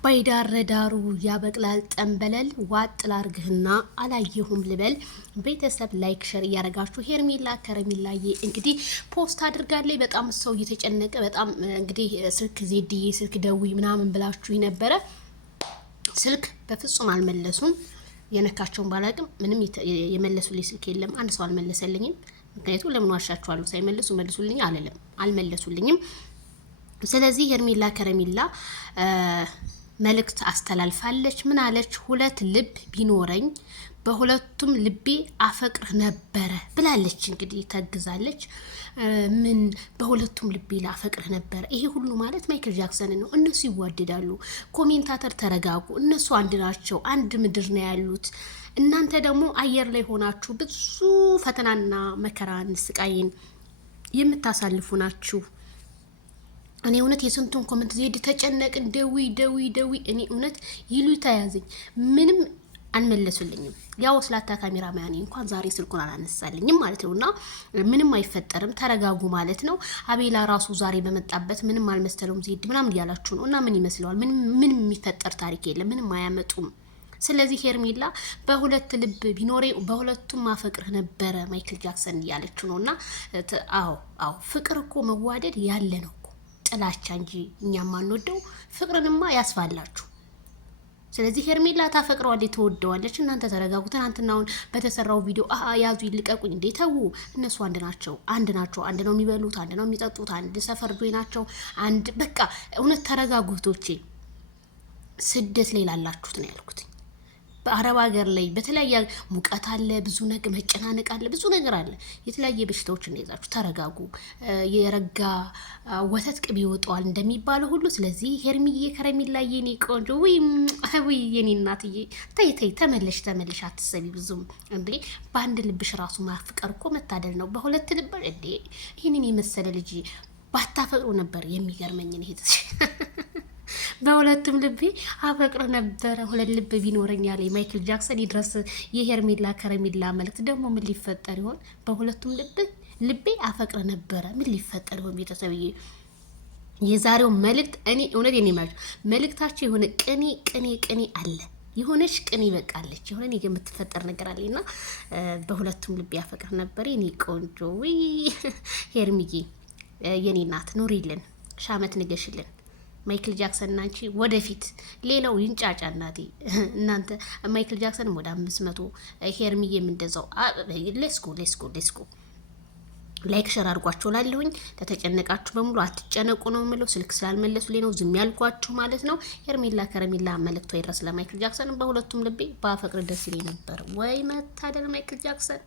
አባይ ዳር ዳሩ ያበቅላል ጠንበለል ዋጥ ላርግህና አላየሁም ልበል። ቤተሰብ ላይክ ሼር እያደረጋችሁ ሄርሜላ ከረሜላዬ እንግዲህ ፖስት አድርጋለች። በጣም ሰው እየተጨነቀ በጣም እንግዲህ ስልክ ዜድዬ ስልክ ደውይ ምናምን ብላችሁ ነበረ። ስልክ በፍጹም አልመለሱም። የነካቸውን ባላቅም ምንም የመለሱልኝ ስልክ የለም። አንድ ሰው አልመለሰልኝም። ምክንያቱም ለምን ዋሻችኋለሁ? ሳይመልሱ መልሱልኝ አለለም፣ አልመለሱልኝም። ስለዚህ ሄርሜላ ከረሜላ መልእክት አስተላልፋለች። ምን አለች? ሁለት ልብ ቢኖረኝ በሁለቱም ልቤ አፈቅር ነበረ ብላለች። እንግዲህ ተግዛለች። ምን በሁለቱም ልቤ ላፈቅር ነበረ? ይሄ ሁሉ ማለት ማይክል ጃክሰን ነው። እነሱ ይዋደዳሉ። ኮሜንታተር ተረጋጉ። እነሱ አንድ ናቸው። አንድ ምድር ነው ያሉት። እናንተ ደግሞ አየር ላይ ሆናችሁ ብዙ ፈተናና መከራን ስቃይን የምታሳልፉ ናችሁ። እኔ እውነት የስንቱን ኮመንት ዜድ ተጨነቅን፣ ደዊ እኔ እውነት ይሉ ተያዘኝ። ምንም አልመለሱልኝም። ያው ስላታ ካሜራ ማያኔ እንኳን ዛሬ ስልኩን አላነሳልኝም ማለት ነውና ምንም አይፈጠርም፣ ተረጋጉ ማለት ነው። አቤላ ራሱ ዛሬ በመጣበት ምንም አልመሰለውም ዜድ ምናምን እያላችሁ ነው። እና ምን ይመስለዋል? ምንም የሚፈጠር ታሪክ የለም። ምንም አያመጡም። ስለዚህ ሄርሜላ በሁለት ልብ ቢኖሬ በሁለቱም ማፈቅር ነበረ ማይክል ጃክሰን እያለችው ነውና አዎ ፍቅር እኮ መዋደድ ያለ ነው። ጥላቻ እንጂ እኛ ማንወደው ፍቅርንማ ያስፋላችሁ። ስለዚህ ሄርሜላ ታፈቅረዋለች፣ ትወደዋለች። እናንተ ተረጋጉ። ትናንትናውን በተሰራው ቪዲዮ ያዙ ይልቀቁኝ እንዴ ተው። እነሱ አንድ ናቸው። አንድ ነው የሚበሉት፣ አንድ ነው የሚጠጡት፣ አንድ ሰፈር ዶይ ናቸው። አንድ በቃ እውነት ተረጋጉ እህቶቼ። ስደት ላይ ላላችሁት ነው ያልኩት። በአረብ ሀገር ላይ በተለያየ ሙቀት አለ፣ ብዙ ነገር መጨናነቅ አለ፣ ብዙ ነገር አለ። የተለያየ በሽታዎች እንደይዛችሁ ተረጋጉ። የረጋ ወተት ቅቤ ይወጣዋል እንደሚባለው ሁሉ ስለዚህ ሄርሚዬ ከረሜላዬ የኔ ቆንጆ ወይ የኔ እናትዬ ተይ ተመለሽ አትሰቢ ብዙም እንዴ። በአንድ ልብሽ ራሱ ማፍቀር እኮ መታደል ነው። በሁለት ልብ እንዴ ይሄንን የመሰለ ልጅ ባታፈቅሩ ነበር የሚገርመኝ ነው። በሁለቱም ልቤ አፈቅር ነበረ። ሁለት ልብ ቢኖረኝ ያለ ማይክል ጃክሰን ይድረስ የሄርሜላ ከረሜላ መልእክት ደግሞ ምን ሊፈጠር ይሆን? በሁለቱም ልቤ አፈቅር ነበረ። ምን ሊፈጠር ይሆን? ቤተሰብዬ የዛሬው መልእክት እኔ እውነት የኔ መልእክታቸው የሆነ ቅኔ አለ። የሆነች ቅኔ በቃለች። የሆነ እኔ የምትፈጠር ነገር አለና በሁለቱም ልቤ አፈቅር ነበር። የኔ ቆንጆ ሄርሚዬ የኔ እናት ኑሪልን፣ ሻመት ንገሽልን። ማይክል ጃክሰን ናንቺ ወደፊት ሌላው ይንጫጫ እናቴ። እናንተ ማይክል ጃክሰን ወደ 500 ሄርሚዬም እንደዛው። ሌስኮ ላይክ ሸር አድርጓቸው ላለሁኝ። ለተጨነቃችሁ በሙሉ አትጨነቁ ነው የምለው። ስልክ ስላልመለሱልኝ ነው ዝም ያልኳችሁ ማለት ነው። ሄርሜላ ከረሜላ መልእክቷ ይድረስ ለማይክል ጃክሰን። በሁለቱም ልቤ በአፈቅር ደስ ይለኝ ነበር። ወይ መታደል ማይክል ጃክሰን።